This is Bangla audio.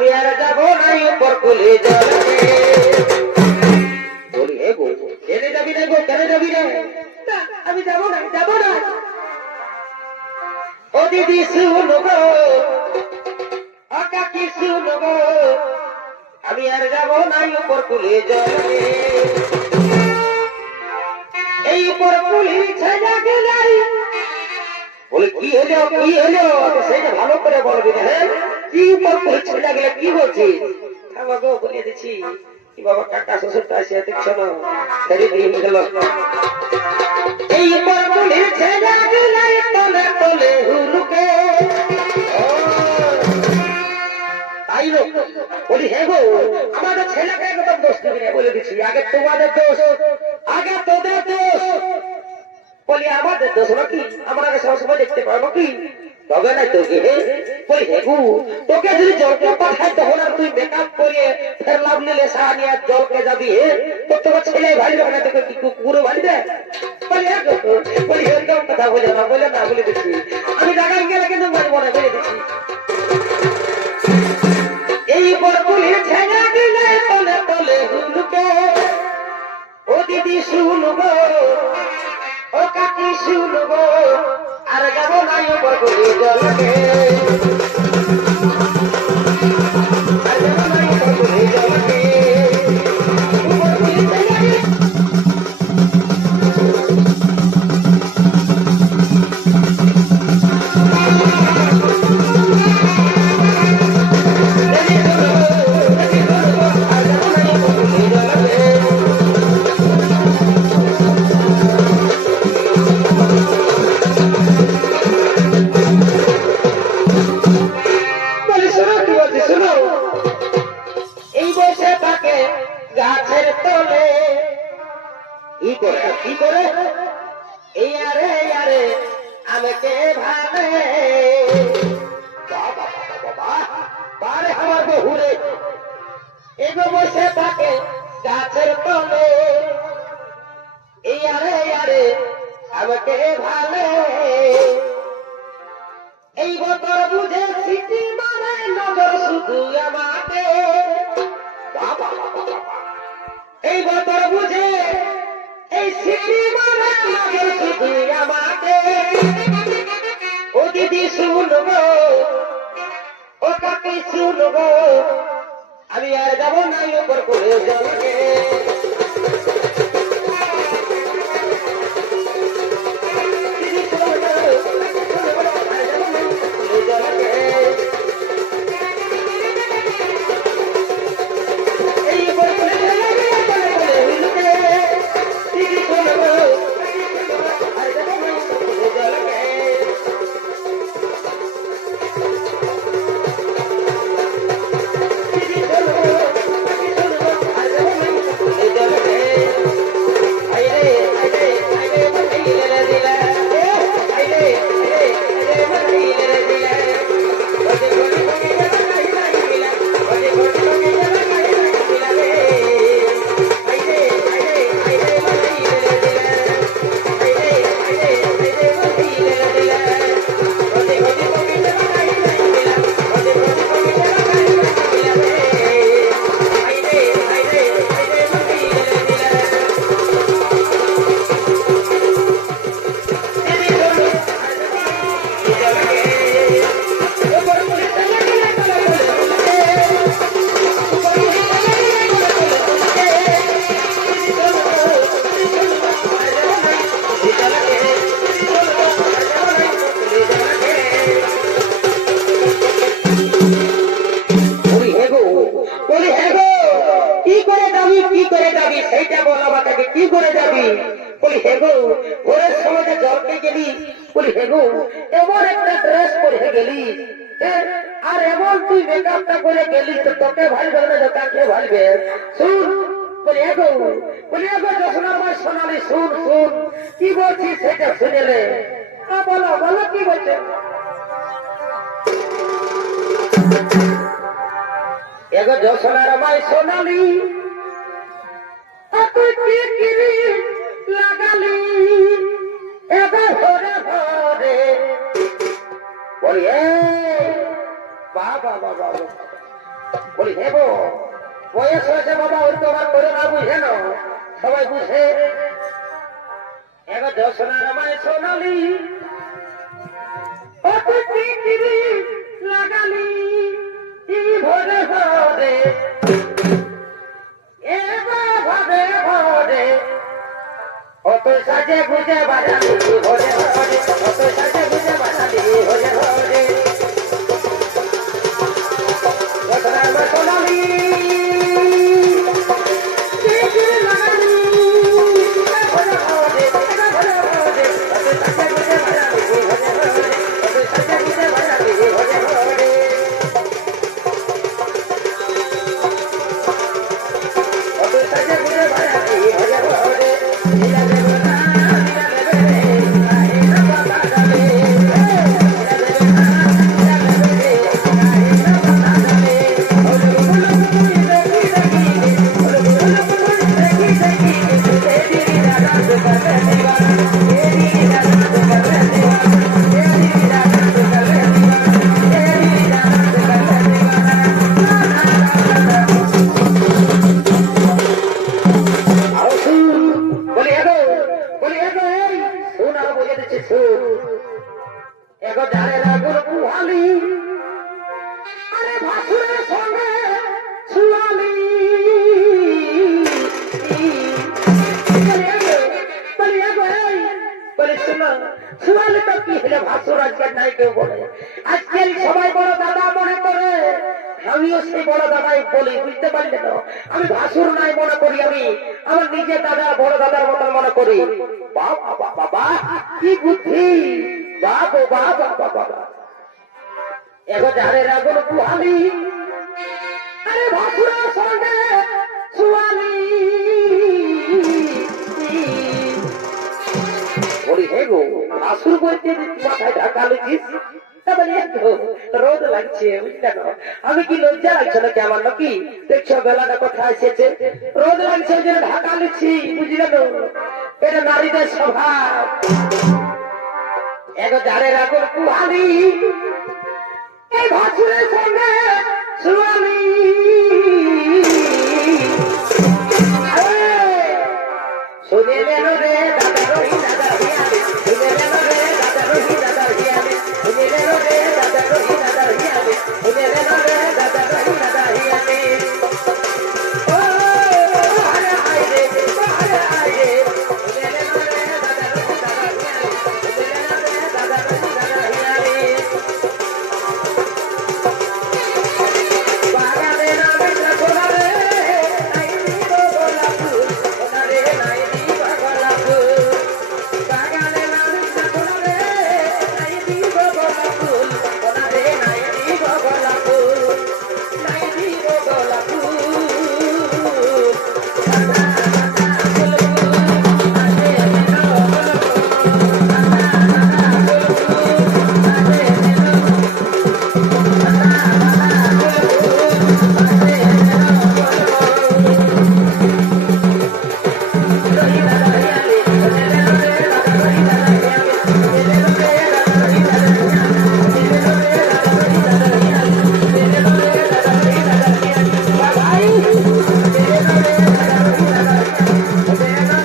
আমি আর যাবো নাই উপর কুলে জলে বলি হে গো কেন যাবি না গো কেন যাবি না আমি যাবো না ও দিদি শুনো গো ও কাকি শুনো গো আমি আর যাবো নাই উপর কুলে জলে এই উপর কুলি ছেড়ে গেলাই বলে কি হলো সেটা ভালো করে বলবি না হ্যাঁ কি উপর কুলি ছেড়ে গেলে কি বলছিস আমাকে বলে দিচ্ছি কি বাবা কাকা শ্বশুরটা আসিয়া দেখছো না ছেড়ে দিয়ে গেল এই উপর কুলি ছেড়ে গেলাই তলে তলে হুলুকে তাই বলি হে গো আমাদের ছেলেকে একদম দোষ দিবি না বলে দিচ্ছি আগে তোমাদের দোষ আগে তোদের দোষ বলি আমাদের দোষ নাকি আমরা সবসময় দেখতে পাবো কি তবে না তোকে বলি হে গো তোকে যদি জলকে পাঠাই তখন আর তুই মেকআপ করে ফের লাভ নিলে সাহানিয়া জলকে যাবি তো তোর ছেলে ভাই হবে না তোকে কি পুরো ভাই দেয় বলি একদম কথা বলে না বলে দিচ্ছি আমি জায়গায় গেলে কিন্তু মানবো না বলে দিচ্ছি এই বরগুলি ছেড়ে দিলে তলে তলে হুলুকে ও দিদি শুনবো ও কাকি শুনবো আর যাবো নাই বরগুলি জলকে আর যাবো নাই বরগুলি জলকে গাছের তলে কি করে এই আরে আমাকে ভাবে বারে আমার বহুরে এগো বসে থাকে গাছের তলে এই আরে আমাকে ভালে এই বছর বুঝে সিটি মানে নজর শুধু আমাকে এই বছর বুঝে এই সিটি মানে নজর শুধু আমাকে ও দিদি শুনবো ও কাকি শুনবো আমি আর যাবো না উপর করে জলকে কি করে যাবি বলি হেগো ভোরের সময় জলকে গেলি বলি হেগো এমন একটা ড্রেস পরে গেলি আর এমন তুই মেকআপটা করে গেলি তো তোকে ভালবে না কাকে ভালবে শুন বলি হেগো যশোনার মাই সোনালি শুন কি বলছিস সেটা শুনেলে বলো কি বলছে এগো যশোনার মাই সোনালি তুই কি কিরি লাগালি এবার ভরে বলি বাবা বলি হে গো বয়স হয়েছে বাবা, ওই তো আমার করে না বুঝে না, সবাই বুঝে। এবার যশোনার আমায় সোনালি ও তুই পিটিরি লাগালি ভরে ভরে এবার ভরে ভরে ও তুই সাজে গুজে বাজালি ভরে ভরে ও তুই সাজে গুজে বাজালি ভরে ভরে যশোনার আমায় সোনালি আজকাল সবাই বড় দাদা মনে করে, আমিও সেই বড় দাদাই বলি, বুঝতে পারলে তো? আমি ভাসুর নাই মনে করি, আমি আমার নিজের দাদা বড় দাদার মতন মনে করি। বাবা বাবা কি বুদ্ধি, বাবা বাবা বাবা এগো জানে রাগুন কুহালি, আরে ভাসুরের সঙ্গে সুয়ালি বলি হে গো ভাসুর বলতে মাথায় ঢাকা লিখিস, রোদ লাগছে বুঝলে না? আমি কি লজ্জা লাগছে নাকি আমার নাকি? দেখছো বেলাটা কোথায় এসেছে, রোদ লাগছে ওই জন্য ঢাকা লিখছি, বুঝলে না? এটা নারীদের স্বভাব। এগো জারের আগুন কুহালি, এই ভাসুরের সঙ্গে সুয়ালি শুনে নেন রে দাদা রহি দাদা হিয়ালে, শুনে নেন রে দাদা রহি দাদা হিয়ালে, শুনে নেন রে দাদা রহি দাদা হিয়ালে, শুনে